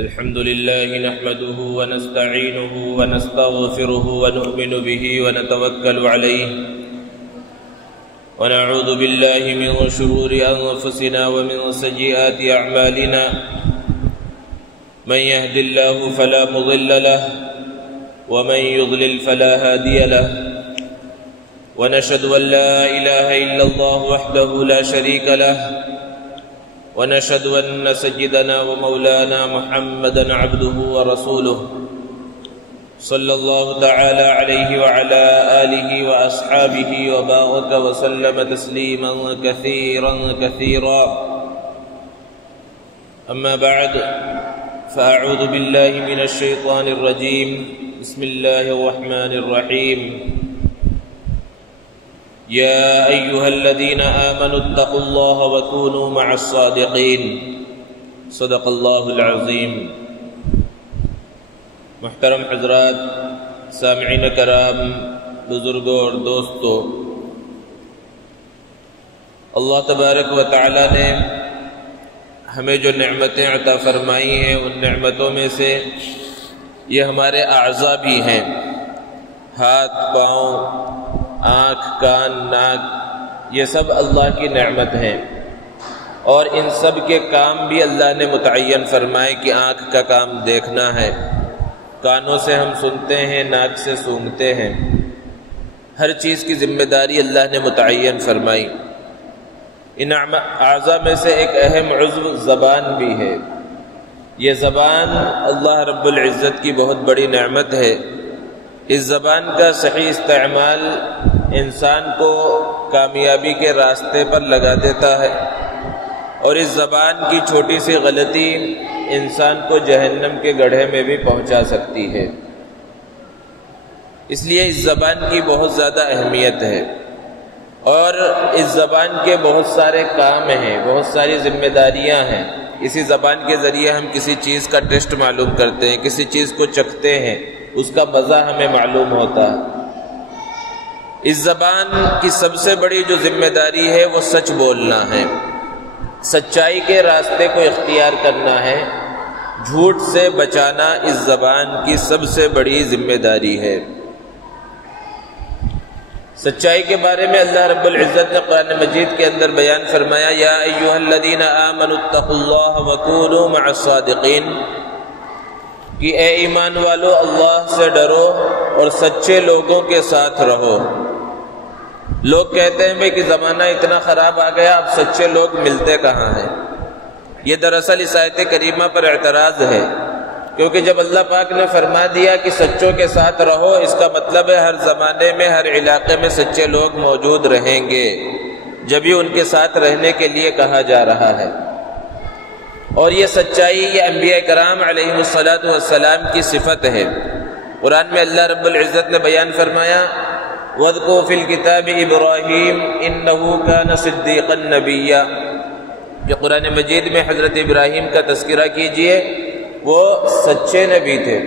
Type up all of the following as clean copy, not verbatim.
الحمد لله نحمده ونستعينه ونستغفره ونؤمن به ونتوكل عليه ونعوذ بالله من شرور أنفسنا ومن سيئات أعمالنا من يهد الله فلا مضل له ومن يضلل فلا هادي له ونشهد أن لا إله إلا الله وحده لا شريك له ونشهد أن سيدنا ومولانا محمدا عبده ورسوله صلى الله تعالى عليه وعلى آله وأصحابه وبارك وسلم تسليما كثيرا كثيرا أما بعد فأعوذ بالله من الشيطان الرجيم بسم الله الرحمن الرحيم يا أيها الذين آمنوا اتقوا الله وكونوا مع الصادقين صدق الله العظيم. محترم حضرات، سامعین کرام، بزرگوں اور دوستوں، اللہ تبارک و تعالی نے ہمیں جو نعمتیں عطا فرمائی ہیں ان نعمتوں میں سے یہ ہمارے اعضاء بھی ہیں، ہاتھ، پاؤں، آنکھ، کان، ناک، یہ سب اللہ کی نعمت ہیں، اور ان سب کے کام بھی اللہ نے متعین فرمائے کہ آنکھ کا کام دیکھنا ہے، کانوں سے ہم سنتے ہیں، ناک سے سونگھتے ہیں، ہر چیز کی ذمہ داری اللہ نے متعین فرمائی۔ ان اعضاء میں سے ایک اہم عضو زبان بھی ہے۔ یہ زبان اللہ رب العزت کی بہت بڑی نعمت ہے۔ اس زبان کا صحیح استعمال انسان کو کامیابی کے راستے پر لگا دیتا ہے، اور اس زبان کی چھوٹی سی غلطی انسان کو جہنم کے گڑھے میں بھی پہنچا سکتی ہے۔ اس لیے اس زبان کی بہت زیادہ اہمیت ہے، اور اس زبان کے بہت سارے کام ہیں، بہت ساری ذمہ داریاں ہیں۔ اسی زبان کے ذریعے ہم کسی چیز کا ٹیسٹ معلوم کرتے ہیں، کسی چیز کو چکھتے ہیں، اس کا مزہ ہمیں معلوم ہوتا ہے۔ اس زبان کی سب سے بڑی جو ذمہ داری ہے وہ سچ بولنا ہے، سچائی کے راستے کو اختیار کرنا ہے، جھوٹ سے بچانا اس زبان کی سب سے بڑی ذمہ داری ہے۔ سچائی کے بارے میں اللہ رب العزت نے قرآن مجید کے اندر بیان فرمایا، یا ایھا الذین آمنوا اتقوا اللہ وکونوا مع الصادقین، کہ اے ایمان والو اللہ سے ڈرو اور سچے لوگوں کے ساتھ رہو۔ لوگ کہتے ہیں بھئی کہ زمانہ اتنا خراب آ گیا، اب سچے لوگ ملتے کہاں ہیں؟ یہ دراصل اس آیت کریمہ پر اعتراض ہے، کیونکہ جب اللہ پاک نے فرما دیا کہ سچوں کے ساتھ رہو، اس کا مطلب ہے ہر زمانے میں، ہر علاقے میں سچے لوگ موجود رہیں گے، جبھی ان کے ساتھ رہنے کے لیے کہا جا رہا ہے۔ اور یہ سچائی یہ انبیاء کرام علیہم الصلاۃ والسلام کی صفت ہے۔ قرآن میں اللہ رب العزت نے بیان فرمایا، وَاذْكُرْ فِي الْكِتَابِ إِبْرَاهِيمَ إِنَّهُ كَانَ صِدِّيقًا نَبِيًّا، کہ قرآن مجید میں حضرت ابراہیم کا تذکرہ کیجئے، وہ سچے نبی تھے۔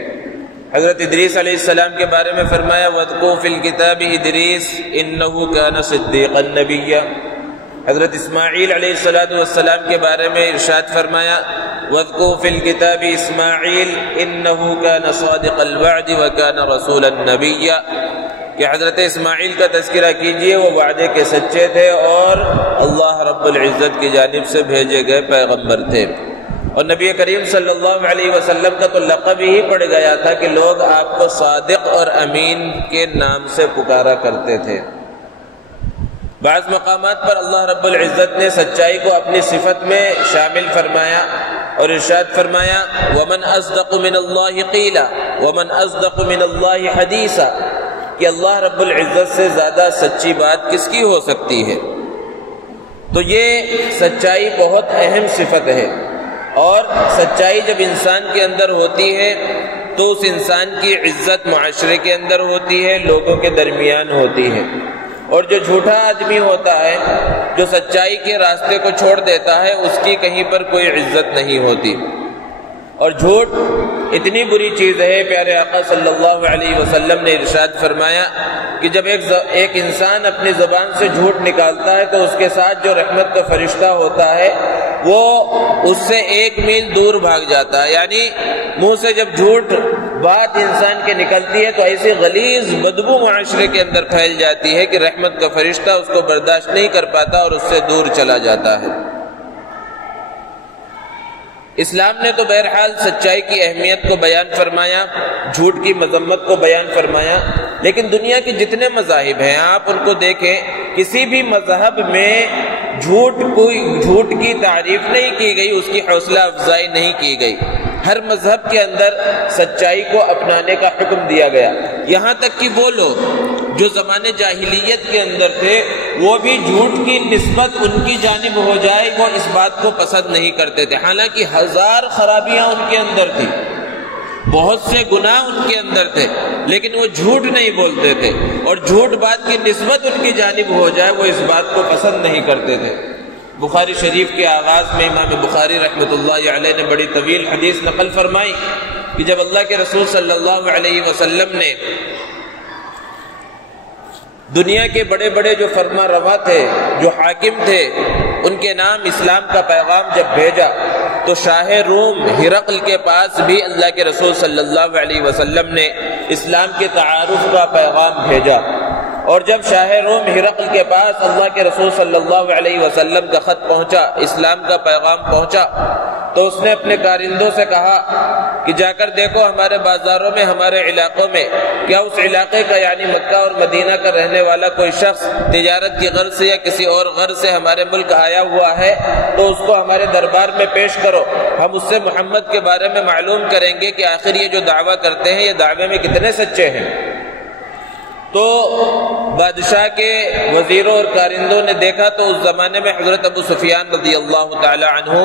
حضرت ادریس علیہ السلام کے بارے میں فرمایا، وَاذْكُرْ فِي الْكِتَابِ إِدْرِيسَ إِنَّهُ كَانَ صِدِّيقًا نَبِيًّا۔ حضرت اسماعیل علیہ السلام کے بارے میں ارشاد فرمایا، وَاذْكُرْ فِي الْكِتَابِ إِسْمَاعِيلَ إِنَّهُ كَانَ صَادِقَ الْوَعْدِ وَكَانَ رَسُولًا نَبِيًّا، کہ حضرت اسماعیل کا تذکرہ کیجئے، وہ وعدے کے سچے تھے اور اللہ رب العزت کی جانب سے بھیجے گئے پیغمبر تھے۔ اور نبی کریم صلی اللہ علیہ وسلم کا تو لقب ہی پڑ گیا تھا کہ لوگ آپ کو صادق اور امین کے نام سے پکارا کرتے تھے۔ بعض مقامات پر اللہ رب العزت نے سچائی کو اپنی صفت میں شامل فرمایا اور ارشاد فرمایا، وَمَنْ أَصْدَقُ مِنَ اللَّهِ قِيلًا وَمَنْ أَصْدَقُ مِنَ اللَّهِ حَدِيثًا، کہ اللہ رب العزت سے زیادہ سچی بات کس کی ہو سکتی ہے؟ تو یہ سچائی بہت اہم صفت ہے، اور سچائی جب انسان کے اندر ہوتی ہے تو اس انسان کی عزت معاشرے کے اندر ہوتی ہے، لوگوں کے درمیان ہوتی ہے۔ اور جو جھوٹا آدمی ہوتا ہے، جو سچائی کے راستے کو چھوڑ دیتا ہے، اس کی کہیں پر کوئی عزت نہیں ہوتی۔ اور جھوٹ اتنی بری چیز ہے، پیارے آقا صلی اللہ علیہ وسلم نے ارشاد فرمایا کہ جب ایک انسان اپنی زبان سے جھوٹ نکالتا ہے تو اس کے ساتھ جو رحمت کا فرشتہ ہوتا ہے وہ اس سے 1 میل دور بھاگ جاتا ہے. یعنی منہ سے جب جھوٹ بات انسان کے نکلتی ہے تو ایسی غلیظ بدبو معاشرے کے اندر پھیل جاتی ہے کہ رحمت کا فرشتہ اس کو برداشت نہیں کر پاتا اور اس سے دور چلا جاتا ہے. اسلام نے تو بہرحال سچائی کی اہمیت کو بیان فرمایا، جھوٹ کی مذمت کو بیان فرمایا، لیکن دنیا کے جتنے مذاہب ہیں آپ ان کو دیکھیں، کسی بھی مذہب میں جھوٹ کی تعریف نہیں کی گئی، اس کی حوصلہ افزائی نہیں کی گئی. ہر مذہب کے اندر سچائی کو اپنانے کا حکم دیا گیا. یہاں تک کہ وہ لوگ جو زمانے جاہلیت کے اندر تھے وہ بھی جھوٹ کی نسبت ان کی جانب ہو جائے وہ اس بات کو پسند نہیں کرتے تھے. حالانکہ 1000 خرابیاں ان کے اندر تھی، بہت سے گناہ ان کے اندر تھے، لیکن وہ جھوٹ نہیں بولتے تھے، اور جھوٹ بات کی نسبت ان کی جانب ہو جائے وہ اس بات کو پسند نہیں کرتے تھے. بخاری شریف کے آغاز میں امام بخاری رحمۃ اللہ علیہ نے بڑی طویل حدیث نقل فرمائی کہ جب اللہ کے رسول صلی اللہ علیہ وسلم نے دنیا کے بڑے بڑے جو فرما روا تھے، جو حاکم تھے، ان کے نام اسلام کا پیغام جب بھیجا تو شاہ روم ہرقل کے پاس بھی اللہ کے رسول صلی اللہ علیہ وسلم نے اسلام کے تعارف کا پیغام بھیجا. اور جب شاہ روم ہرقل کے پاس اللہ کے رسول صلی اللہ علیہ وسلم کا خط پہنچا، اسلام کا پیغام پہنچا، تو اس نے اپنے کارندوں سے کہا کہ جا کر دیکھو ہمارے بازاروں میں، ہمارے علاقوں میں، کیا اس علاقے کا یعنی مکہ اور مدینہ کا رہنے والا کوئی شخص تجارت کی غرض سے یا کسی اور غرض سے ہمارے ملک آیا ہوا ہے تو اس کو ہمارے دربار میں پیش کرو، ہم اس سے محمد کے بارے میں معلوم کریں گے کہ آخر یہ جو دعویٰ کرتے ہیں یہ دعوے میں کتنے سچے ہیں. تو بادشاہ کے وزیروں اور کارندوں نے دیکھا تو اس زمانے میں حضرت ابو سفیان رضی اللہ تعالی عنہ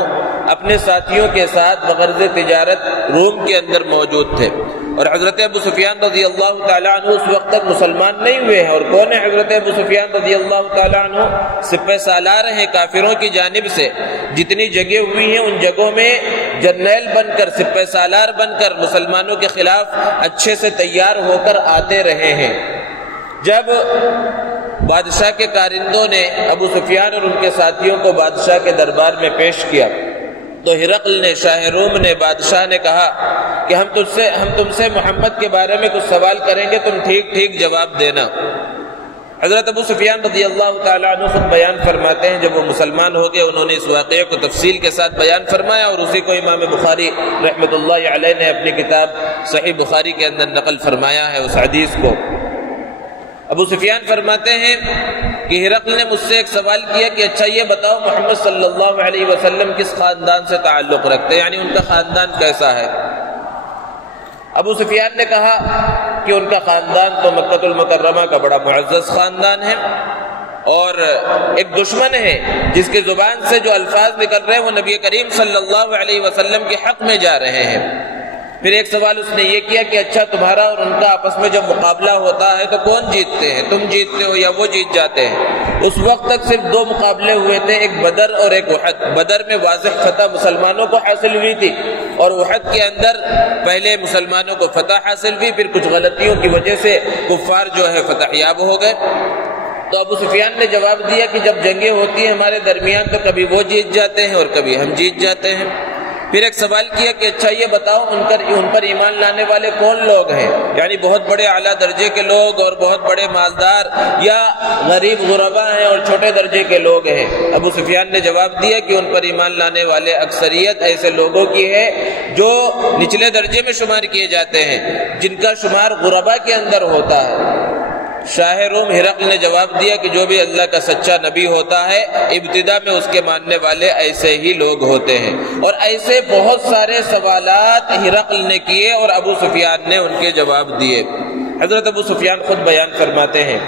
اپنے ساتھیوں کے ساتھ بغرض تجارت روم کے اندر موجود تھے، اور حضرت ابو سفیان رضی اللہ تعالی عنہ اس وقت تک مسلمان نہیں ہوئے ہیں. اور کون ہے حضرت ابو سفیان رضی اللہ تعالی عنہ؟ سپہ سالار ہیں کافروں کی جانب سے. جتنی جگہ ہوئی ہیں ان جگہوں میں جرنیل بن کر، سپہ سالار بن کر مسلمانوں کے خلاف اچھے سے تیار ہو کر آتے رہے ہیں. جب بادشاہ کے کارندوں نے ابو سفیان اور ان کے ساتھیوں کو بادشاہ کے دربار میں پیش کیا تو ہرقل نے، شاہ روم نے، بادشاہ نے کہا کہ ہم تم سے محمد کے بارے میں کچھ سوال کریں گے، تم ٹھیک ٹھیک جواب دینا. حضرت ابو سفیان رضی اللہ تعالیٰ عنہ خود بیان فرماتے ہیں جب وہ مسلمان ہو گئے انہوں نے اس واقعے کو تفصیل کے ساتھ بیان فرمایا، اور اسی کو امام بخاری رحمۃ اللہ علیہ نے اپنی کتاب صحیح بخاری کے اندر نقل فرمایا ہے اس حدیث کو. ابو سفیان فرماتے ہیں کہ ہرقل نے مجھ سے ایک سوال کیا کہ اچھا یہ بتاؤ محمد صلی اللہ علیہ وسلم کس خاندان سے تعلق رکھتے ہیں، یعنی ان کا خاندان کیسا ہے. ابو سفیان نے کہا کہ ان کا خاندان تو مکہ المکرمہ کا بڑا معزز خاندان ہے، اور ایک دشمن ہے جس کی زبان سے جو الفاظ نکل رہے ہیں وہ نبی کریم صلی اللہ علیہ وسلم کے حق میں جا رہے ہیں. پھر ایک سوال اس نے یہ کیا کہ اچھا تمہارا اور ان کا آپس میں جب مقابلہ ہوتا ہے تو کون جیتتے ہیں، تم جیتتے ہو یا وہ جیت جاتے ہیں. اس وقت تک صرف 2 مقابلے ہوئے تھے، ایک بدر اور ایک احد. بدر میں واضح فتح مسلمانوں کو حاصل ہوئی تھی، اور احد کے اندر پہلے مسلمانوں کو فتح حاصل ہوئی، پھر کچھ غلطیوں کی وجہ سے کفار جو ہے فتح یاب ہو گئے. تو ابو سفیان نے جواب دیا کہ جب جنگیں ہوتی ہیں ہمارے درمیان تو کبھی وہ جیت جاتے ہیں اور کبھی ہم جیت جاتے ہیں. پھر ایک سوال کیا کہ اچھا یہ بتاؤ ان پر ایمان لانے والے کون لوگ ہیں، یعنی بہت بڑے اعلیٰ درجے کے لوگ اور بہت بڑے مالدار، یا غریب غربا ہیں اور چھوٹے درجے کے لوگ ہیں. ابو سفیان نے جواب دیا کہ ان پر ایمان لانے والے اکثریت ایسے لوگوں کی ہے جو نچلے درجے میں شمار کیے جاتے ہیں، جن کا شمار غربا کے اندر ہوتا ہے. شاہ روم ہرقل نے جواب دیا کہ جو بھی اللہ کا سچا نبی ہوتا ہے ابتدا میں اس کے ماننے والے ایسے ہی لوگ ہوتے ہیں. اور ایسے بہت سارے سوالات ہرقل نے کیے اور ابو سفیان نے ان کے جواب دیے. حضرت ابو سفیان خود بیان فرماتے ہیں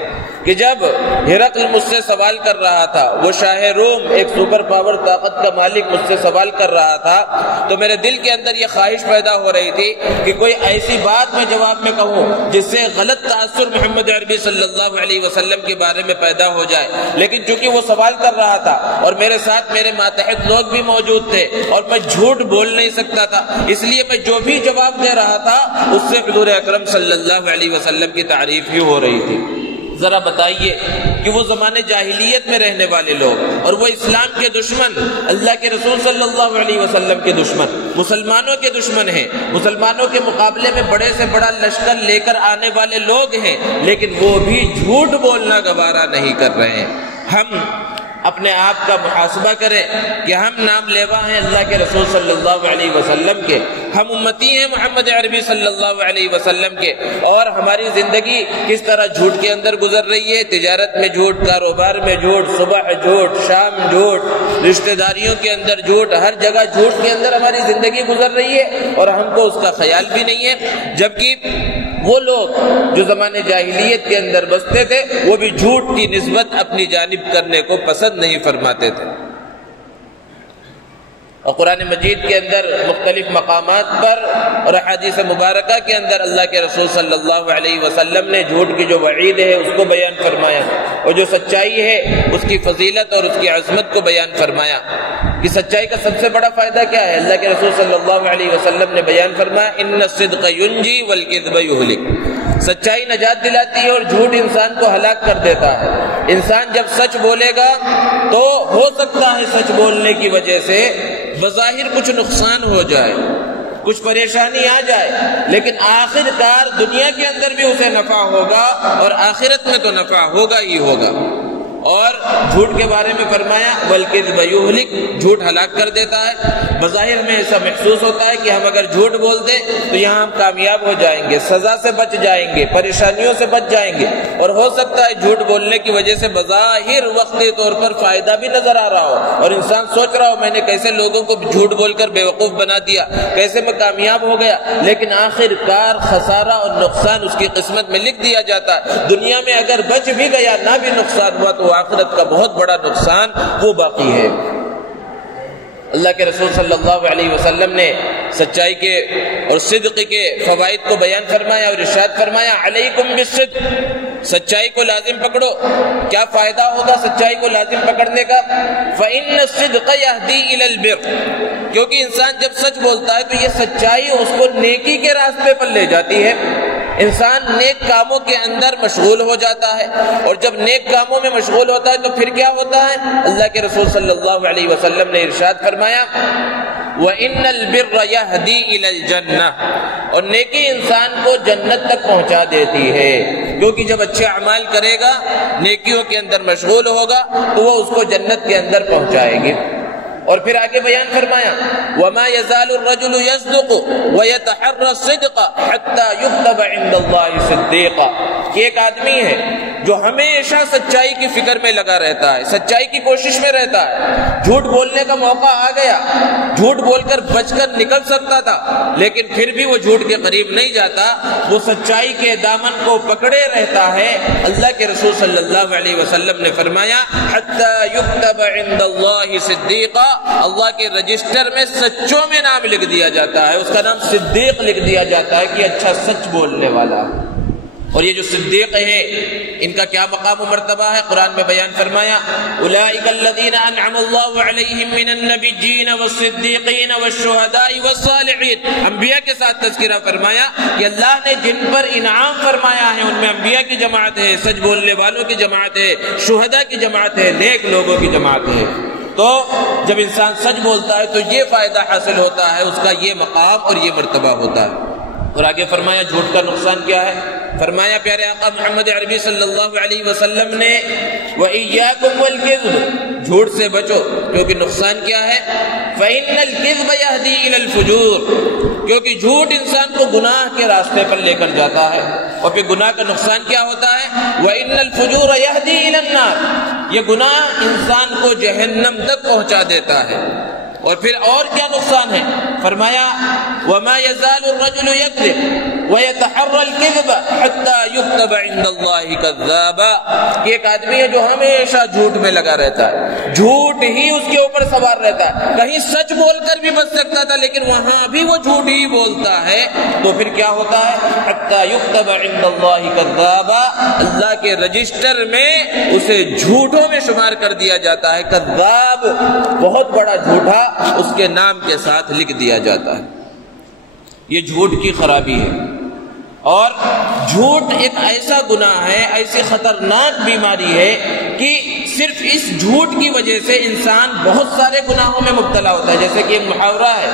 کہ جب ہرقل مجھ سے سوال کر رہا تھا، وہ شاہ روم ایک سپر پاور طاقت کا مالک مجھ سے سوال کر رہا تھا، تو میرے دل کے اندر یہ خواہش پیدا ہو رہی تھی کہ کوئی ایسی بات میں جواب میں کہوں جس سے غلط تاثر محمد عربی صلی اللہ علیہ وسلم کے بارے میں پیدا ہو جائے. لیکن چونکہ وہ سوال کر رہا تھا اور میرے ساتھ میرے ماتحت لوگ بھی موجود تھے اور میں جھوٹ بول نہیں سکتا تھا، اس لیے میں جو بھی جواب دے رہا تھا اس سے حضور اکرم صلی اللہ علیہ وسلم کی تعریف ہی ہو رہی تھی. ذرا بتائیے کہ وہ زمانے جاہلیت میں رہنے والے لوگ اور وہ اسلام کے دشمن، اللہ کے رسول صلی اللہ علیہ وسلم کے دشمن، مسلمانوں کے دشمن ہیں، مسلمانوں کے مقابلے میں بڑے سے بڑا لشکر لے کر آنے والے لوگ ہیں، لیکن وہ بھی جھوٹ بولنا گوارا نہیں کر رہے ہیں۔ ہم اپنے آپ کا محاسبہ کریں کہ ہم نام لیوا ہیں اللہ کے رسول صلی اللہ علیہ وسلم کے، ہم امتی ہیں محمد عربی صلی اللہ علیہ وسلم کے، اور ہماری زندگی کس طرح جھوٹ کے اندر گزر رہی ہے۔ تجارت میں جھوٹ، کاروبار میں جھوٹ، صبح جھوٹ، شام جھوٹ، رشتہ داریوں کے اندر جھوٹ، ہر جگہ جھوٹ کے اندر ہماری زندگی گزر رہی ہے اور ہم کو اس کا خیال بھی نہیں ہے۔ جبکہ وہ لوگ جو زمانے جاہلیت کے اندر بستے تھے وہ بھی جھوٹ کی نسبت اپنی جانب کرنے کو پسند نہیں فرماتے تھے۔ اور قرآن مجید کے اندر مختلف مقامات پر اور احادیث مبارکہ کے اندر اللہ کے رسول صلی اللہ علیہ وسلم نے جھوٹ کی جو وعید ہے اس کو بیان فرمایا، اور جو سچائی ہے اس کی فضیلت اور اس کی عظمت کو بیان فرمایا کہ سچائی کا سب سے بڑا فائدہ کیا ہے۔ اللہ کے رسول صلی اللہ علیہ وسلم نے بیان فرمایا ان الصدق ینجی والکذب یہلک، سچائی نجات دلاتی ہے اور جھوٹ انسان کو ہلاک کر دیتا ہے۔ انسان جب سچ بولے گا تو ہو سکتا ہے سچ بولنے کی وجہ سے بظاہر کچھ نقصان ہو جائے، کچھ پریشانی آ جائے، لیکن آخر کار دنیا کے اندر بھی اسے نفع ہوگا اور آخرت میں تو نفع ہوگا ہی ہوگا۔ اور جھوٹ کے بارے میں فرمایا والکذب یہلک، جھوٹ ہلاک کر دیتا ہے۔ بظاہر میں ایسا محسوس ہوتا ہے کہ ہم اگر جھوٹ بولتے تو یہاں ہم کامیاب ہو جائیں گے، سزا سے بچ جائیں گے، پریشانیوں سے بچ جائیں گے، اور ہو سکتا ہے جھوٹ بولنے کی وجہ سے بظاہر وقتی طور پر فائدہ بھی نظر آ رہا ہو اور انسان سوچ رہا ہو میں نے کیسے لوگوں کو جھوٹ بول کر بیوقوف بنا دیا، کیسے میں کامیاب ہو گیا، لیکن آخر کار خسارہ اور نقصان اس کی قسمت میں لکھ دیا جاتا ہے۔ دنیا میں اگر بچ بھی گیا نہ بھی نقصان ہوا تو آخرت کا بہت بڑا نقصان وہ باقی ہے۔ اللہ کے رسول صلی اللہ علیہ وسلم نے سچائی کے اور صدق کے فوائد کو بیان فرمایا اور ارشاد فرمایا علیکم بالصدق، سچائی کو لازم پکڑو۔ کیا فائدہ ہوگا سچائی کو لازم پکڑنے کا؟ فإن الصدق يهدي إلى البر، کیونکہ انسان جب سچ بولتا ہے تو یہ سچائی اس کو نیکی کے راستے پر لے جاتی ہے۔ انسان نیک کاموں کے اندر مشغول ہو جاتا ہے، اور جب نیک کاموں میں مشغول ہوتا ہے تو پھر کیا ہوتا ہے؟ اللہ کے رسول صلی اللہ علیہ وسلم نے ارشاد فرمایا وَإِنَّ الْبِرَّ يَهْدِي إِلَى الْجَنَّةِ، اور نیکی انسان کو جنت تک پہنچا دیتی ہے، کیونکہ جب اچھے اعمال کرے گا، نیکیوں کے اندر مشغول ہوگا تو وہ اس کو جنت کے اندر پہنچائے گی۔ اور پھر آگے بیان فرمایا وَمَا يَزَالُ الرَّجُلُ يَصْدُقُ وَيَتَحَرَّى الصِّدْقَ حَتَّى يُكْتَبَ عِندَ اللَّهِ صِدِّيقًا، کہ ایک آدمی ہے جو ہمیشہ سچائی کی فکر میں لگا رہتا ہے، سچائی کی کوشش میں رہتا ہے۔ جھوٹ بولنے کا موقع آ گیا، جھوٹ بول کر بچ کر نکل سکتا تھا، لیکن پھر بھی وہ جھوٹ کے قریب نہیں جاتا، وہ سچائی کے دامن کو پکڑے رہتا ہے۔ اللہ کے رسول صلی اللہ علیہ وسلم نے فرمایا حَتَّى يُكْتَبَ عِندَ اللَّهِ صِدِّيقًا، اللہ کے رجسٹر میں سچوں میں نام لکھ دیا جاتا ہے، اس کا نام صدیق لکھ دیا جاتا ہے کہ اچھا سچ بولنے والا۔ اور یہ جو صدیق ہیں ان کا کیا مقام و مرتبہ ہے؟ قرآن میں بیان فرمایا اولئک الذین انعم اللہ علیہم من النبیین والصدیقین والشہداء والصالحین، انبیاء کے ساتھ تذکرہ فرمایا کہ اللہ نے جن پر انعام فرمایا ہے ان میں انبیاء کی جماعت ہے، سچ بولنے والوں کی جماعت ہے، شہداء کی جماعت ہے، نیک لوگوں کی جماعت ہے۔ تو جب انسان سچ بولتا ہے تو یہ فائدہ حاصل ہوتا ہے، اس کا یہ مقام اور یہ مرتبہ ہوتا ہے۔ اور آگے فرمایا جھوٹ کا نقصان کیا ہے؟ فرمایا پیارے آقا محمد عربی صلی اللہ علیہ وسلم نے وَإِيَّاكُمْ وَالْكِذْبَ، جھوٹ سے بچو، کیونکہ نقصان کیا ہے؟ فَإِنَّ الْكِذْبَ يَهْدِي إِلَى الْفُجُورِ، کیونکہ جھوٹ انسان کو گناہ کے راستے پر لے کر جاتا ہے۔ اور پھر گناہ کا نقصان کیا ہوتا ہے؟ وَإِنَّ الْفُجُورَ يَهْدِي إِلَى النَّارِ، یہ گناہ انسان کو جہنم تک پہنچا دیتا ہے۔ اور پھر اور کیا نقصان ہے؟ فرمایا وَمَا يَزَالُ الرَّجُلُ يَكْذِبُ وَيَتَحَرَّى الْكِذْبَ حَتَّى يُكْتَبَ عِندَ اللَّهِ كَذَّابًا، کہ ایک آدمی ہے جو ہمیشہ جھوٹ میں لگا رہتا ہے، جھوٹ ہی اس کے اوپر سوار رہتا ہے، کہیں سچ بول کر بھی بچ سکتا تھا لیکن وہاں بھی وہ جھوٹ ہی بولتا ہے، تو پھر کیا ہوتا ہے؟ حَتَّى يُكْتَبَ عِندَ اللَّهِ كَذَّابًا، اللہ کے رجسٹر میں اسے جھوٹوں میں شمار کر دیا جاتا ہے۔ کذاب بہت بڑا جھوٹا اس کے نام کے ساتھ لکھ دیا جاتا ہے۔ یہ جھوٹ کی خرابی ہے۔ اور جھوٹ ایک ایسا گناہ ہے، ایسی خطرناک بیماری ہے کہ صرف اس جھوٹ کی وجہ سے انسان بہت سارے گناہوں میں مبتلا ہوتا ہے۔ جیسے کہ ایک محاورہ ہے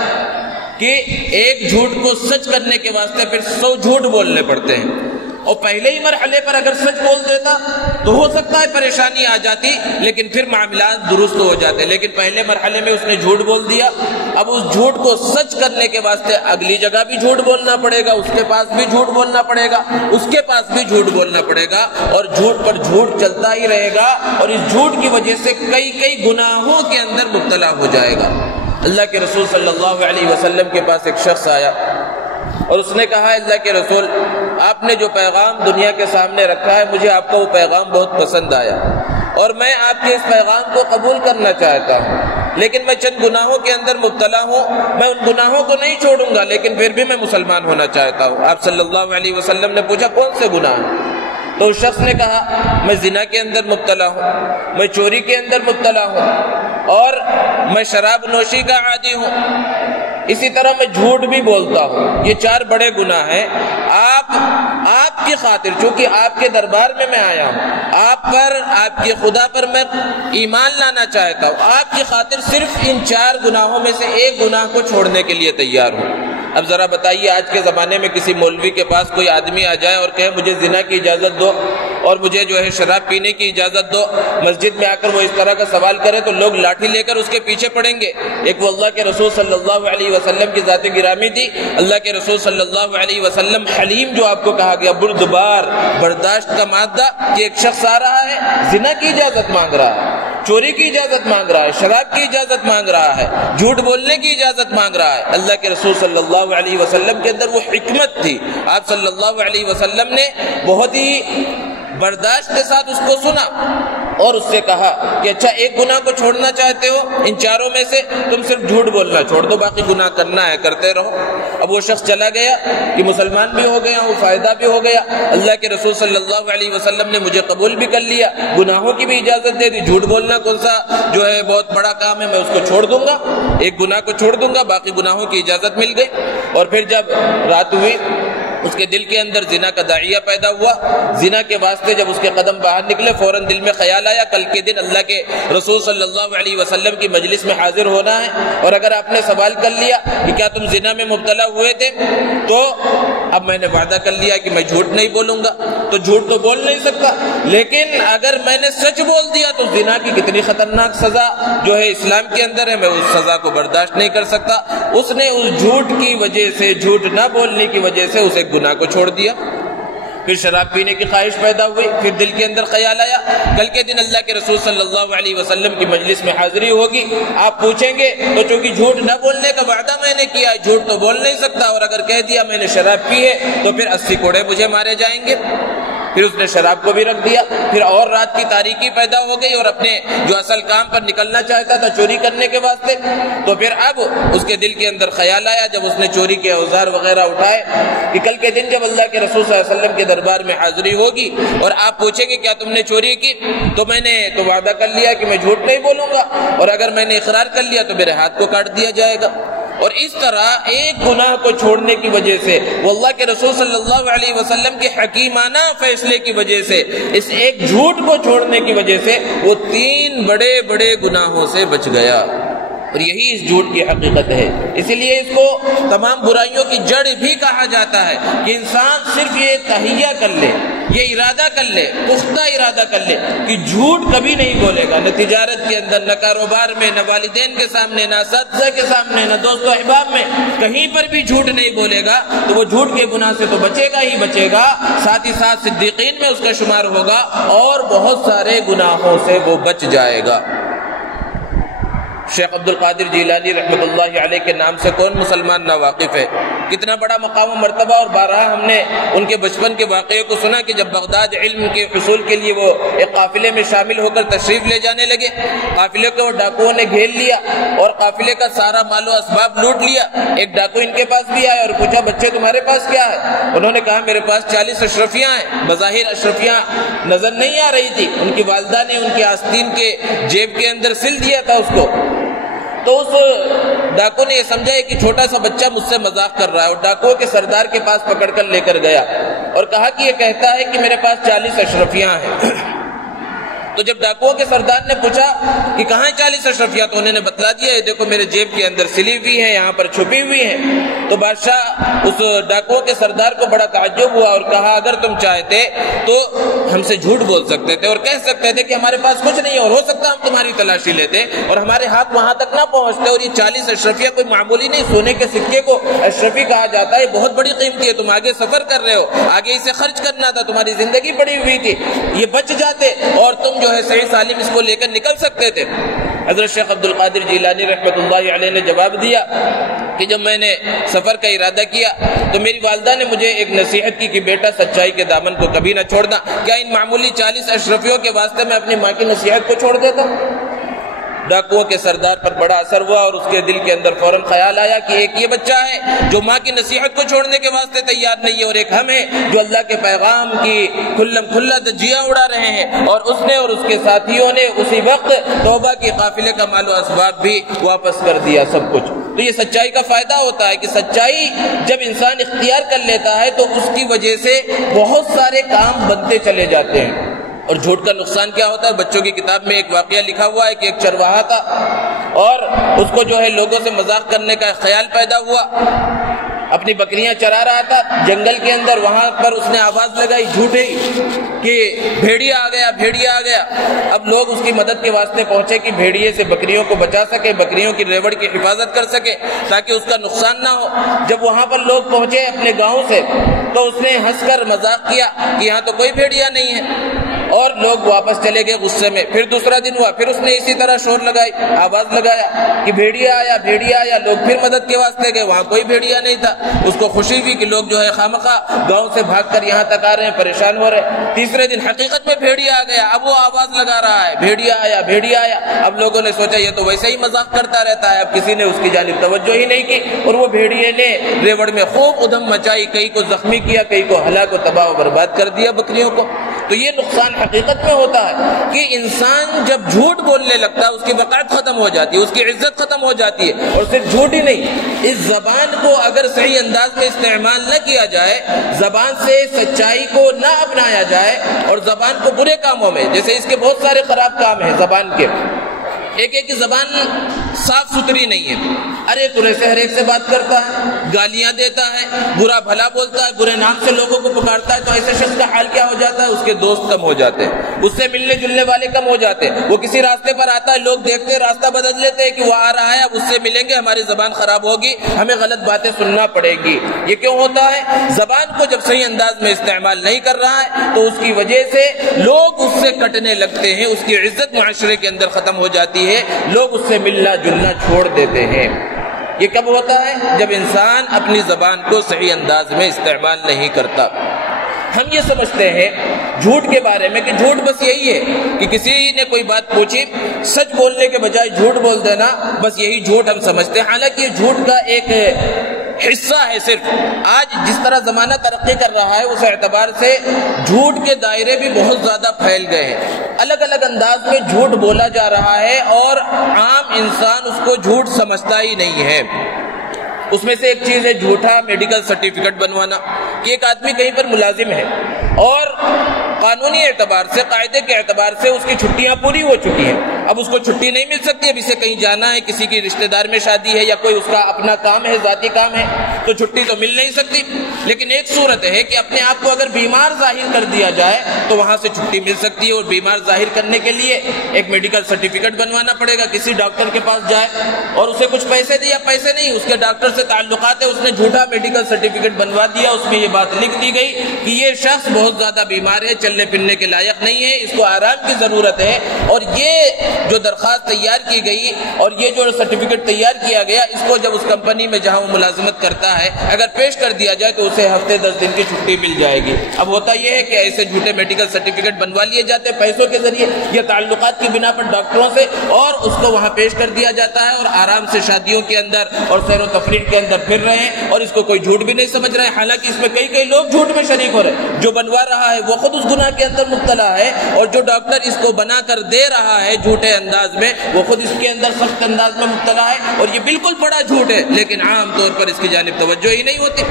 کہ ایک جھوٹ کو سچ کرنے کے واسطے پھر 100 جھوٹ بولنے پڑتے ہیں، اور پہلے ہی مرحلے پر اگر سچ بول دیتا تو ہو سکتا ہے پریشانی آ جاتی، لیکن پھر معاملات درست ہو جاتے، لیکن پہلے مرحلے میں اس نے جھوٹ بول دیا۔ اب اس جھوٹ کو سچ کرنے کے واسطے اگلی جگہ بھی جھوٹ بولنا پڑے گا، اس کے پاس بھی جھوٹ بولنا پڑے گا، اس کے پاس بھی جھوٹ بولنا پڑے گا، اور جھوٹ پر جھوٹ چلتا ہی رہے گا، اور اس جھوٹ کی وجہ سے کئی گناہوں کے اندر مبتلا ہو جائے گا۔ اللہ کے رسول صلی اللہ علیہ وسلم کے پاس ایک شخص آیا اور اس نے کہا، اللہ کے رسول، آپ نے جو پیغام دنیا کے سامنے رکھا ہے، مجھے آپ کا وہ پیغام بہت پسند آیا، اور میں آپ کے اس پیغام کو قبول کرنا چاہتا ہوں، لیکن میں چند گناہوں کے اندر مبتلا ہوں، میں ان گناہوں کو نہیں چھوڑوں گا، لیکن پھر بھی میں مسلمان ہونا چاہتا ہوں۔ آپ صلی اللہ علیہ وسلم نے پوچھا، کون سے گناہ؟ تو اس شخص نے کہا، میں زنا کے اندر مبتلا ہوں، میں چوری کے اندر مبتلا ہوں، اور میں شراب نوشی کا عادی ہوں، اسی طرح میں جھوٹ بھی بولتا ہوں۔ یہ 4 بڑے گناہ ہیں۔ آپ کی خاطر، چونکہ آپ کے دربار میں آیا ہوں، آپ پر، آپ کے خدا پر میں ایمان لانا چاہتا ہوں، آپ کی خاطر صرف ان 4 گناہوں میں سے ایک گناہ کو چھوڑنے کے لیے تیار ہوں۔ اب ذرا بتائیے، آج کے زمانے میں کسی مولوی کے پاس کوئی آدمی آ جائے اور کہے مجھے زنا کی اجازت دو اور مجھے جو ہے شراب پینے کی اجازت دو، مسجد میں آ کر وہ اس طرح کا سوال کرے تو لوگ لاٹھی لے کر اس کے پیچھے پڑیں گے۔ ایک وہ اللہ کے رسول صلی اللہ علیہ وسلم کی ذات گرامی تھی، اللہ کے رسول صلی اللہ علیہ وسلم حلیم جو آپ کو کہا گیا، بردبار، برداشت کا مادہ، کہ ایک شخص آ رہا ہے، زنا کی اجازت مانگ رہا ہے، چوری کی اجازت مانگ رہا ہے، شراب کی اجازت مانگ رہا ہے، جھوٹ بولنے کی اجازت مانگ رہا ہے۔ اللہ کے رسول صلی اللہ علیہ وسلم کے اندر وہ حکمت تھی، آپ صلی اللہ علیہ وسلم نے بہت ہی برداشت کے ساتھ اس کو سنا اور اس سے کہا کہ اچھا، ایک گناہ کو چھوڑنا چاہتے ہو ان 4 میں سے، تم صرف جھوٹ بولنا چھوڑ دو، باقی گناہ کرنا ہے کرتے رہو۔ اب وہ شخص چلا گیا کہ مسلمان بھی ہو گیا، وہ فائدہ بھی ہو گیا، اللہ کے رسول صلی اللہ علیہ وسلم نے مجھے قبول بھی کر لیا، گناہوں کی بھی اجازت دے دی، جھوٹ بولنا کون سا جو ہے بہت بڑا کام ہے، میں اس کو چھوڑ دوں گا، ایک گناہ کو چھوڑ دوں گا، باقی گناہوں کی اجازت مل گئی۔ اور پھر جب رات ہوئی، اس کے دل کے اندر زنا کا داعیہ پیدا ہوا، زنا کے واسطے جب اس کے قدم باہر نکلے، فوراً دل میں خیال آیا کل کے دن اللہ کے رسول صلی اللہ علیہ وسلم کی مجلس میں حاضر ہونا ہے، اور اگر آپ نے سوال کر لیا کہ کیا تم زنا میں مبتلا ہوئے تھے، تو اب میں نے وعدہ کر لیا کہ میں جھوٹ نہیں بولوں گا، تو جھوٹ تو بول نہیں سکتا، لیکن اگر میں نے سچ بول دیا تو زنا کی کتنی خطرناک سزا جو ہے اسلام کے اندر ہے، میں اس سزا کو برداشت نہیں کر سکتا۔ اس نے اس جھوٹ کی وجہ سے، جھوٹ نہ بولنے کی وجہ سے اسے گناہ کو چھوڑ دیا۔ پھر شراب پینے کی خواہش پیدا ہوئی، پھر دل کے اندر خیال آیا کل کے دن اللہ کے رسول صلی اللہ علیہ وسلم کی مجلس میں حاضری ہوگی، آپ پوچھیں گے تو چونکہ جھوٹ نہ بولنے کا وعدہ میں نے کیا ہے، جھوٹ تو بول نہیں سکتا، اور اگر کہہ دیا میں نے شراب پی ہے تو پھر 80 کوڑے مجھے مارے جائیں گے۔ پھر اس نے شراب کو بھی رکھ دیا، پھر اور رات کی تاریکی پیدا ہو گئی اور اپنے جو اصل کام پر نکلنا چاہتا تھا چوری کرنے کے واسطے، تو پھر اب اس کے دل کے اندر خیال آیا جب اس نے چوری کے اوزار وغیرہ اٹھائے کہ کل کے دن جب اللہ کے رسول صلی اللہ علیہ وسلم کے دربار میں حاضری ہوگی اور آپ پوچھیں گے کیا تم نے چوری کی، تو میں نے تو وعدہ کر لیا کہ میں جھوٹ نہیں بولوں گا، اور اگر میں نے اقرار کر لیا تو میرے ہاتھ کو کاٹ دیا جائے گا۔ اور اس طرح ایک گناہ کو چھوڑنے کی وجہ سے، وہ اللہ کے رسول صلی اللہ علیہ وسلم کے حکیمانہ فیصلے کی وجہ سے، اس ایک جھوٹ کو چھوڑنے کی وجہ سے وہ 3 بڑے بڑے گناہوں سے بچ گیا، اور یہی اس جھوٹ کی حقیقت ہے۔ اسی لیے اس کو تمام برائیوں کی جڑ بھی کہا جاتا ہے کہ انسان صرف یہ تہیہ کر لے، یہ ارادہ کر لے، پختہ ارادہ کر لے کہ جھوٹ کبھی نہیں بولے گا، نہ تجارت کے اندر، نہ کاروبار میں، نہ والدین کے سامنے، نہ اساتذہ کے سامنے، نہ دوست و احباب میں، کہیں پر بھی جھوٹ نہیں بولے گا، تو وہ جھوٹ کے گناہ سے تو بچے گا ہی بچے گا، ساتھ ہی ساتھ صدیقین میں اس کا شمار ہوگا، اور بہت سارے گناہوں سے وہ بچ جائے گا۔ شیخ عبد القادر جیلانی رحمۃ اللہ علیہ کے نام سے کون مسلمان نا واقف ہے؟ کتنا بڑا مقام و مرتبہ، اور بارہا ہم نے ان کے بچپن کے واقعے کو سنا کہ جب بغداد علم کے حصول کے لیے وہ ایک قافلے میں شامل ہو کر تشریف لے جانے لگے، قافلے کو ڈاکوؤں نے گھیر لیا اور قافلے کا سارا مال و اسباب لوٹ لیا۔ ایک ڈاکو ان کے پاس بھی آیا اور پوچھا بچے تمہارے پاس کیا ہے؟ انہوں نے کہا میرے پاس 40 اشرفیاں ہیں۔ بظاہر اشرفیاں نظر نہیں آ رہی تھی، ان کی والدہ نے ان کی آستین کے جیب کے اندر سل دیا تھا اس کو۔ تو اس ڈاکو نے یہ سمجھا ہے کہ چھوٹا سا بچہ مجھ سے مذاق کر رہا ہے، اور ڈاکو کے سردار کے پاس پکڑ کر لے کر گیا اور کہا کہ یہ کہتا ہے کہ میرے پاس 40 اشرفیاں ہیں۔ تو جب ڈاکوؤں کے سردار نے پوچھا کہ کہاں ہیں 40 اشرفیاں، تو انہوں نے بتلا دیا ہے دیکھو میرے جیب کے اندر سلی ہوئی ہیں، یہاں پر چھپی ہوئی ہیں۔ تو بادشاہ اس ڈاکوؤں کے سردار کو بڑا تعجب ہوا اور کہا اگر تم چاہتے تو ہم سے جھوٹ بول سکتے تھے اور کہہ سکتے تھے کہ ہمارے پاس کچھ نہیں ہے، اور ہو سکتا ہم تمہاری تلاشی لیتے اور ہمارے ہاتھ وہاں تک نہ پہنچتے۔ اور یہ 40 اشرفیاں کوئی معمولی نہیں، سونے کے سکے کو اشرفی کہا جاتا ہے، بہت بڑی قیمتی ہے، تم آگے سفر کر رہے ہو، آگے اسے خرچ کرنا تھا، تمہاری زندگی پڑی ہوئی تھی، یہ بچ جاتے اور تم جو ہے صحیح سالم اس کو لے کر نکل سکتے تھے۔ حضرت شیخ عبد القادر جیلانی رحمۃ اللہ علیہ نے جواب دیا کہ جب میں نے سفر کا ارادہ کیا تو میری والدہ نے مجھے ایک نصیحت کی کہ بیٹا سچائی کے دامن کو کبھی نہ چھوڑنا۔ کیا ان معمولی 40 اشرفیوں کے واسطے میں اپنی ماں کی نصیحت کو چھوڑ دیتا؟ ڈاکوؤں کے سردار پر بڑا اثر ہوا اور اس کے دل کے اندر فوراً خیال آیا کہ ایک یہ بچہ ہے جو ماں کی نصیحت کو چھوڑنے کے واسطے تیار نہیں ہے، اور ایک ہم ہیں جو اللہ کے پیغام کی کھلم کھلا دجیاں اڑا رہے ہیں۔ اور اس نے اور اس کے ساتھیوں نے اسی وقت توبہ کے قافلے کا مال و اسباب بھی واپس کر دیا، سب کچھ۔ تو یہ سچائی کا فائدہ ہوتا ہے کہ سچائی جب انسان اختیار کر لیتا ہے تو اس کی وجہ سے بہت سارے کام بنتے چلے جاتے ہیں۔ اور جھوٹ کا نقصان کیا ہوتا ہے؟ بچوں کی کتاب میں ایک واقعہ لکھا ہوا ہے کہ ایک چرواہا تھا اور اس کو جو ہے لوگوں سے مذاق کرنے کا خیال پیدا ہوا، اپنی بکریاں چرا رہا تھا جنگل کے اندر، وہاں پر اس نے آواز لگائی جھوٹے کہ بھیڑیا آ گیا، بھیڑیا آ گیا۔ اب لوگ اس کی مدد کے واسطے پہنچے کہ بھیڑیے سے بکریوں کو بچا سکے، بکریوں کی ریوڑ کی حفاظت کر سکے تاکہ اس کا نقصان نہ ہو۔ جب وہاں پر لوگ پہنچے اپنے گاؤں سے تو اس نے ہنس کر مذاق کیا کہ یہاں تو کوئی بھیڑیا نہیں ہے، اور لوگ واپس چلے گئے غصے میں۔ پھر دوسرا دن ہوا، پھر اس نے اسی طرح شور لگائی، آواز لگایا کہ بھیڑیا آیا، بھیڑیا آیا۔ لوگ پھر مدد کے واسطے گئے، وہاں کوئی بھیڑیا نہیں تھا۔ اس کو خوشی ہوئی کہ لوگ جو ہے خامخواہ گاؤں سے بھاگ کر یہاں تک آ رہے ہیں، پریشان ہو رہے ہیں۔ تیسرے دن حقیقت میں بھیڑیا آ گیا، اب وہ آواز لگا رہا ہے بھیڑیا آیا، بھیڑیا آیا۔ اب لوگوں نے سوچا یہ تو ویسے ہی مذاق کرتا رہتا ہے، اب کسی نے اس کی جانب توجہ ہی نہیں کی، اور وہ بھیڑیے نے ریوڑ میں خوب ادھم مچائی، کئی کو زخمی کیا، کئی کو ہلاک و تباہ و برباد کر دیا بکریوں کو۔ تو یہ نقصان حقیقت میں ہوتا ہے کہ انسان جب جھوٹ بولنے لگتا ہے اس کی وقعت ختم ہو جاتی ہے، اس کی عزت ختم ہو جاتی ہے۔ اور صرف جھوٹ ہی نہیں، اس زبان کو اگر صحیح انداز میں استعمال نہ کیا جائے، زبان سے سچائی کو نہ اپنایا جائے، اور زبان کو برے کاموں میں، جیسے اس کے بہت سارے خراب کام ہیں زبان کے، ایک ایک کی زبان صاف ستھری نہیں ہے، ارے ترے سے ہر ایک سے بات کرتا ہے، گالیاں دیتا ہے، برا بھلا بولتا ہے، برے نام سے لوگوں کو پکارتا ہے، تو ایسے شخص کا حال کیا ہو جاتا ہے؟ اس کے دوست کم ہو جاتے ہیں، اس سے ملنے جلنے والے کم ہو جاتے ہیں۔ وہ کسی راستے پر آتا ہے، لوگ دیکھتے ہیں راستہ بدل لیتے ہیں کہ وہ آ رہا ہے، اب اس سے ملیں گے، ہماری زبان خراب ہوگی، ہمیں غلط باتیں سننا پڑے گی۔ یہ کیوں ہوتا ہے؟ زبان کو جب صحیح انداز میں استعمال نہیں کر رہا ہے تو اس کی وجہ سے لوگ اس سے کٹنے لگتے ہیں، اس کی عزت معاشرے کے اندر ختم ہو جاتی ہے، لوگ اس سے ملنا جلنا چھوڑ دیتے ہیں۔ یہ کب ہوتا ہے؟ جب انسان اپنی زبان کو صحیح انداز میں استعمال نہیں کرتا۔ ہم یہ سمجھتے ہیں جھوٹ کے بارے میں کہ جھوٹ بس یہی ہے کہ کسی نے کوئی بات پوچھی، سچ بولنے کے بجائے جھوٹ بول دینا، بس یہی جھوٹ ہم سمجھتے ہیں۔ حالانکہ یہ جھوٹ کا ایک حصہ ہے صرف۔ آج جس طرح زمانہ ترقی کر رہا ہے اس اعتبار سے جھوٹ کے دائرے بھی بہت زیادہ پھیل گئے ہیں، الگ الگ انداز میں جھوٹ بولا جا رہا ہے اور عام انسان اس کو جھوٹ سمجھتا ہی نہیں ہے۔ اس میں سے ایک چیز ہے جھوٹا میڈیکل سرٹیفکیٹ بنوانا، کہ ایک آدمی کہیں پر ملازم ہے اور قانونی اعتبار سے، قاعدے کے اعتبار سے اس کی چھٹیاں پوری ہو چکی ہیں، اب اس کو چھٹی نہیں مل سکتی، اب اسے کہیں جانا ہے، کسی کی رشتہ دار میں شادی ہے یا کوئی اس کا اپنا کام ہے، ذاتی کام ہے، تو چھٹی تو مل نہیں سکتی۔ لیکن ایک صورت ہے کہ اپنے آپ کو اگر بیمار ظاہر کر دیا جائے تو وہاں سے چھٹی مل سکتی ہے، اور بیمار ظاہر کرنے کے لیے ایک میڈیکل سرٹیفکیٹ بنوانا پڑے گا، کسی ڈاکٹر کے پاس جائے اور اسے کچھ پیسے دے، یا پیسے نہیں، اس کے ڈاکٹر سے تعلقات ہے، اس نے جھوٹا میڈیکل سرٹیفکیٹ بنوا دیا، اس میں یہ بات لکھ دی گئی کہ یہ شخص بہت زیادہ بیمار ہے، چلنے پھرنے کے لائق نہیں ہے، اس کو آرام کی ضرورت ہے، اور یہ جو درخواست تیار کی گئی اور یہ جو سرٹیفکیٹ تیار کیا گیا، اس کو جب اس کمپنی میں جہاں وہ ملازمت کرتا ہے اگر پیش کر دیا جائے تو اسے ہفتے 10 دن کی چھٹی مل جائے گی۔ اب ہوتا یہ ہے کہ ایسے جھوٹے میڈیکل سرٹیفکیٹ بنوا لیے جاتے ہیں پیسوں کے ذریعے یا تعلقات کی بنا پر ڈاکٹروں سے، اور اس کو وہاں پیش کر دیا جاتا ہے، اور آرام سے شادیوں کے اندر اور سیر و تفریح کے اندر پھر رہے ہیں، اور اس کو کوئی جھوٹ بھی نہیں سمجھ رہے ہیں۔ حالانکہ اس میں کئی لوگ جھوٹ میں شریک ہو رہے ہیں، جو بنوا رہا ہے وہ خود اس گناہ کے اندر مبتلا ہے، اور جو ڈاکٹر اس کو بنا کر دے رہا ہے جھوٹے انداز میں، وہ خود اس کے اندر سخت انداز میں مبتلا ہے، اور یہ بالکل بڑا جھوٹ ہے، لیکن عام طور پر اس کی جانب توجہ ہی نہیں ہوتی۔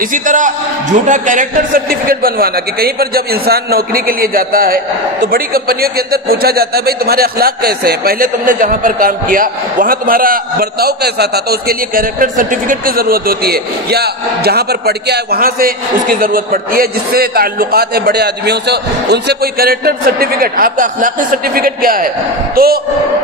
اسی طرح جھوٹا کیریکٹر سرٹیفکیٹ بنوانا، کہ کہیں پر جب انسان نوکری کے لیے جاتا ہے تو بڑی کمپنیوں کے اندر پوچھا جاتا ہے بھائی تمہارے اخلاق کیسے ہیں، پہلے تم نے جہاں پر کام کیا وہاں تمہارا برتاؤ کیسا تھا، تو اس کے لیے کیریکٹر سرٹیفکیٹ کی ضرورت ہوتی ہے، یا جہاں پر پڑھ کے آئے وہاں سے اس کی ضرورت پڑتی ہے، جس سے تعلقات ہیں بڑے آدمیوں سے، ان سے کوئی کیریکٹر سرٹیفکیٹ، آپ کا اخلاقی سرٹیفکیٹ کیا ہے۔ تو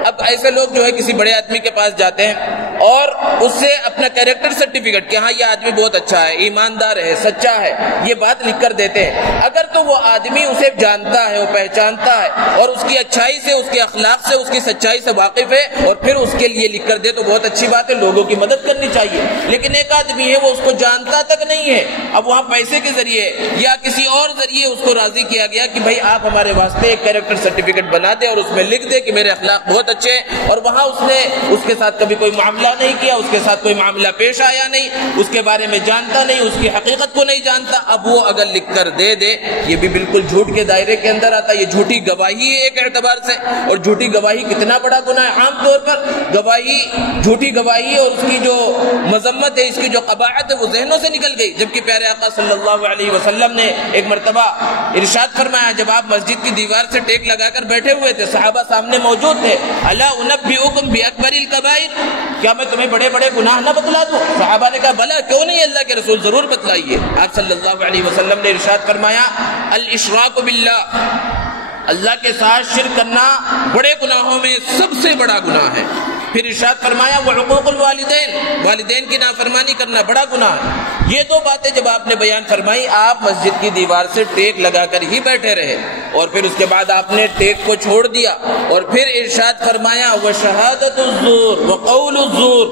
اب ایسے لوگ جو ہے کسی بڑے آدمی کے پاس جاتے ہیں اور اس سے اپنا کیریکٹر سرٹیفکیٹ کہ ہاں یہ آدمی بہت اچھا ہے، ایماندار ہے، سچا ہے، یہ بات لکھ کر دیتے ہیں۔ اگر تو وہ آدمی اسے جانتا ہے، وہ پہچانتا ہے، اور اس کی اچھائی سے، اس کے اخلاق سے، اس کی سچائی سے واقف ہے، اور پھر اس کے لیے لکھ کر دے تو بہت اچھی بات ہے، لوگوں کی مدد کرنی چاہیے۔ لیکن ایک آدمی ہے وہ اس کو جانتا تک نہیں ہے، اب وہاں پیسے کے ذریعے یا کسی اور ذریعے اس کو راضی کیا گیا کہ بھائی آپ ہمارے واسطے ایک کیریکٹر سرٹیفکیٹ بنا دے اور اس میں لکھ دے کہ میرے اخلاق بہت اچھے ہیں، اور وہاں اس نے اس کے ساتھ کبھی کوئی معاملہ نہیں کیا، اس کے ساتھ کوئی معاملہ پیش آیا نہیں، اس کے بارے میں جانتا نہیں، اس کی حقیقت کو نہیں جانتا، اب وہ اگر لکھ کر دے دے یہ بھی بالکل جھوٹ کے دائرے کے اندر آتا ہے۔ یہ جھوٹی گواہی ہے ایک اعتبار سے، اور جھوٹی گواہی کتنا بڑا گناہ ہے۔ عام طور پر گواہی، جھوٹی گواہی اور اس کی جو مذمت ہے، اس کی جو قباحت ہے وہ ذہنوں سے نکل گئی، جبکہ پیارے آقا صلی اللہ علیہ وسلم نے ایک مرتبہ ارشاد فرمایا، جب آپ مسجد کی دیوار سے ٹیک لگا کر بیٹھے ہوئے تھے، صحابہ سامنے موجود تھے، الا انبئکم باکبر الکبائر، کیا میں تمہیں بڑے بڑے گناہ نہ بتلا دوں؟ صحابہ نے کہا بلا، کیوں نہیں اللہ کے رسول، ضرور بتلائیے۔ آپ صلی اللہ علیہ وسلم نے ارشاد فرمایا، الاشراک باللہ، اللہ کے ساتھ شرک کرنا بڑے گناہوں میں سب سے بڑا گناہ ہے۔ پھر ارشاد فرمایا وعقوق الوالدین، والدین کی نافرمانی کرنا بڑا گناہ ہے۔ یہ دو باتیں جب آپ نے بیان فرمائی، آپ مسجد کی دیوار سے ٹیک لگا کر ہی بیٹھے رہے، اور پھر اس کے بعد آپ نے ٹیک کو چھوڑ دیا، اور پھر ارشاد فرمایا وشہادت الزور وقول الزور،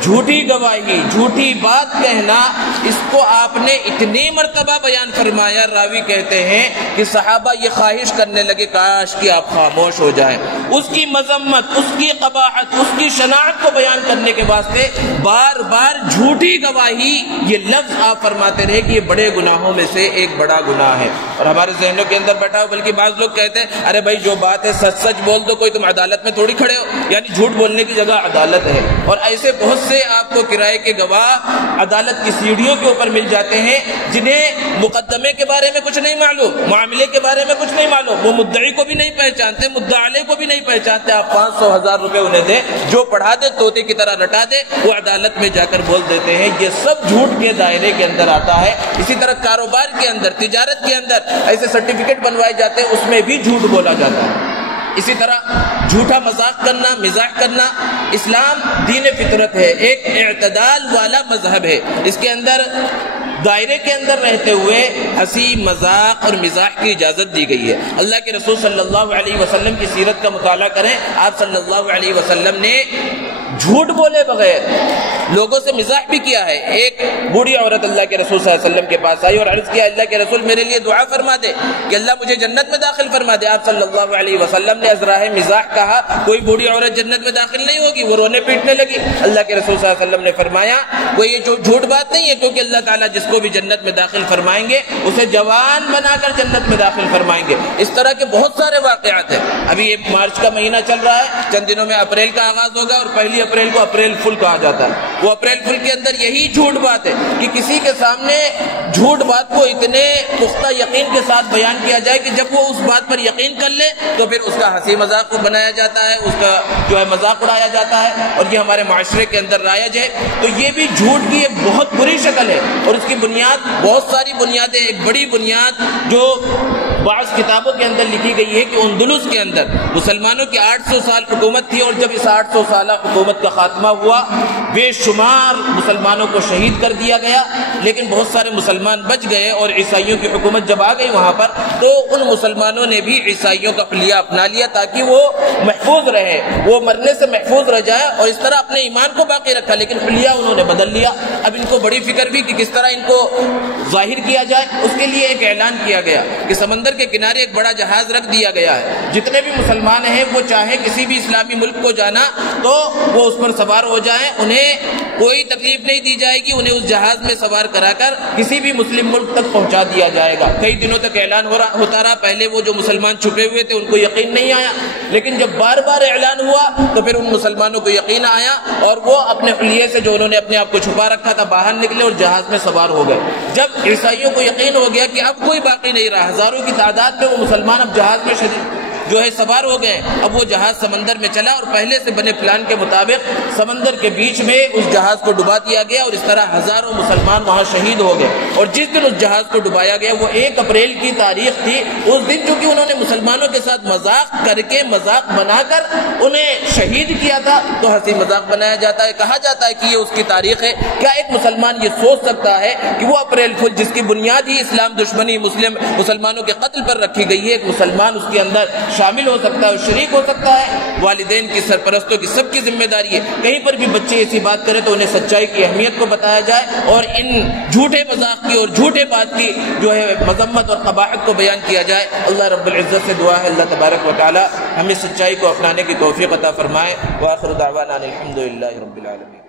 جھوٹی گواہی، جھوٹی بات کہنا، اس کو آپ نے اتنی مرتبہ بیان فرمایا، راوی کہتے ہیں کہ صحابہ یہ خواہش کرنے لگے کاش کہ آپ خاموش ہو جائیں۔ اس کی مذمت، اس کی قباحت، اس کی شناعت کو بیان کرنے کے واسطے بار بار جھوٹی گواہی یہ لفظ آپ فرماتے رہے کہ یہ بڑے گناہوں میں سے ایک بڑا گناہ ہے، اور ہمارے ذہنوں کے اندر بیٹھا ہو، بلکہ بعض لوگ کہتے ہیں ارے بھائی جو بات ہے سچ سچ بول دو، کوئی تم عدالت میں تھوڑی کھڑے ہو، یعنی جھوٹ بولنے کی جگہ عدالت ہے۔ اور ایسے بہت سے آپ کو کرائے کے گواہ عدالت کی سیڑھیوں کے اوپر مل جاتے ہیں، جنہیں مقدمے کے بارے میں کچھ نہیں معلوم، معاملے کے بارے میں کچھ نہیں معلوم، وہ مدعی کو بھی نہیں پہچانتے، مدعا علیہ کو بھی نہیں پہچانتے، آپ 500,000 روپے انہیں دیں، جو پڑھا دے طوطے کی طرح رٹا دے، وہ عدالت میں جا کر بول دیتے ہیں۔ یہ سب جھوٹ کے دائرے کے اندر آتا ہے۔ اسی طرح کاروبار کے اندر، تجارت کے اندر ایسے سرٹیفکیٹ بنوائے جاتے ہیں، اس میں بھی جھوٹ بولا جاتا ہے۔ اسی طرح جھوٹا مذاق کرنا، مزاح کرنا، اسلام دین فطرت ہے، ایک اعتدال والا مذہب ہے، اس کے اندر دائرے کے اندر رہتے ہوئے ہنسی، مذاق اور مزاح کی اجازت دی گئی ہے۔ اللہ کے رسول صلی اللہ علیہ وسلم کی سیرت کا مطالعہ کریں، آپ صلی اللہ علیہ وسلم نے جھوٹ بولے بغیر لوگوں سے مزاح بھی کیا ہے۔ ایک بوڑھی عورت اللہ کے رسول صلی اللہ علیہ وسلم کے پاس آئی اور عرض کیا اللہ کے رسول میرے لیے دعا فرما دے کہ اللہ مجھے جنت میں داخل فرما دے۔ آپ صلی اللہ علیہ وسلم نے ازراہ مزاح کہا کوئی بوڑھی عورت جنت میں داخل نہیں ہوگی، وہ رونے پیٹنے لگی۔ اللہ کے رسول صلی اللہ علیہ وسلم نے فرمایا کوئی یہ جو جھوٹ بات نہیں ہے، کیونکہ اللہ تعالیٰ جس کو بھی جنت میں داخل فرمائیں گے اسے جوان بنا کر جنت میں داخل فرمائیں گے۔ اس طرح کے بہت سارے واقعات ہیں۔ ابھی یہ مارچ کا مہینہ چل رہا ہے، چند دنوں میں اپریل کا آغاز ہوگا، اور 1 اپریل کو اپریل فل کہا جاتا ہے۔ وہ اپریل فل کے اندر یہی جھوٹ بات ہے کہ کسی کے سامنے جھوٹ بات کو اتنے پختہ یقین کے ساتھ بیان کیا جائے کہ جب وہ اس بات پر یقین کر لے تو پھر اس کا ہنسی مذاق بنایا جاتا ہے، اس کا جو ہے مذاق اڑایا جاتا ہے، اور یہ ہمارے معاشرے کے اندر رائج ہے۔ تو یہ بھی جھوٹ کی ایک بہت بری شکل ہے، اور اس کی بنیاد بہت ساری بنیادیں، ایک بڑی بنیاد جو بعض کتابوں کے اندر لکھی گئی ہے کہ اندلس کے اندر مسلمانوں کی 800 سال حکومت تھی، اور جب اس 800 سالہ حکومت کا خاتمہ ہوا بے شمار مسلمانوں کو شہید کر دیا گیا، لیکن بہت سارے مسلمان بچ گئے، اور عیسائیوں کی حکومت جب آ گئی وہاں پر تو ان مسلمانوں نے بھی عیسائیوں کا حلیہ اپنا لیا تاکہ وہ محفوظ رہے، وہ مرنے سے محفوظ رہ جائے، اور اس طرح اپنے ایمان کو باقی رکھا، لیکن حلیہ انہوں نے بدل لیا۔ اب ان کو بڑی فکر بھی کہ کس طرح ان کو ظاہر کیا جائے، اس کے لیے ایک اعلان کیا گیا کہ سمندر کے کنارے ایک بڑا جہاز رکھ دیا گیا ہے، جتنے بھی مسلمان ہیں وہ چاہے کسی بھی اسلامی ملک کو جانا تو وہ اس پر سوار ہو جائیں، انہیں کوئی تکلیف نہیں دی جائے گی، انہیں اس جہاز میں سوار کرا کر کسی بھی مسلم ملک تک پہنچا دیا جائے گا۔ کئی دنوں تک اعلان ہوتا رہا، پہلے وہ جو مسلمان چھپے ہوئے تھے ان کو یقین نہیں آیا، لیکن جب بار بار اعلان ہوا تو پھر ان مسلمانوں کو یقین آیا اور وہ اپنے حلیے سے جو انہوں نے اپنے آپ کو چھپا رکھا تھا باہر نکلے اور جہاز میں سوار ہو گئے۔ جب عیسائیوں کو یقین ہو گیا کہ اب کوئی باقی نہیں رہا، ہزاروں کی تعداد میں وہ مسلمان اب جہاز میں سوار ہو گئے، اب وہ جہاز سمندر میں چلا اور پہلے سے بنے پلان کے مطابق سمندر کے بیچ میں اس جہاز کو ڈبا دیا گیا اور اس طرح ہزاروں مسلمان وہاں شہید ہو گئے۔ اور جس دن اس جہاز کو ڈبایا گیا وہ 1 اپریل کی تاریخ تھی۔ اس دن چونکہ انہوں نے مسلمانوں کے ساتھ مذاق کر کے مذاق بنا کر انہیں شہید کیا تھا تو ہنسی مذاق بنایا جاتا ہے، کہا جاتا ہے کہ یہ اس کی تاریخ ہے۔ کیا ایک مسلمان یہ سوچ سکتا ہے کہ وہ اپریل فل جس کی بنیاد ہی اسلام دشمنی مسلمانوں کے قتل پر رکھی گئی ہے، ایک مسلمان اس کے اندر شامل ہو سکتا ہے، شریک ہو سکتا ہے؟ والدین کی، سرپرستوں کی، سب کی ذمہ داری ہے کہیں پر بھی بچے ایسی بات کرے تو انہیں سچائی کی اہمیت کو بتایا جائے اور ان جھوٹے مذاق کی اور جھوٹے بات کی جو ہے مذمت اور قباحت کو بیان کیا جائے۔ اللہ رب العزت سے دعا ہے اللہ تبارک و تعالی ہمیں سچائی کو اپنانے کی توفیق عطا فرمائے۔ وآخر دعوانا الحمدللہ رب العالمین۔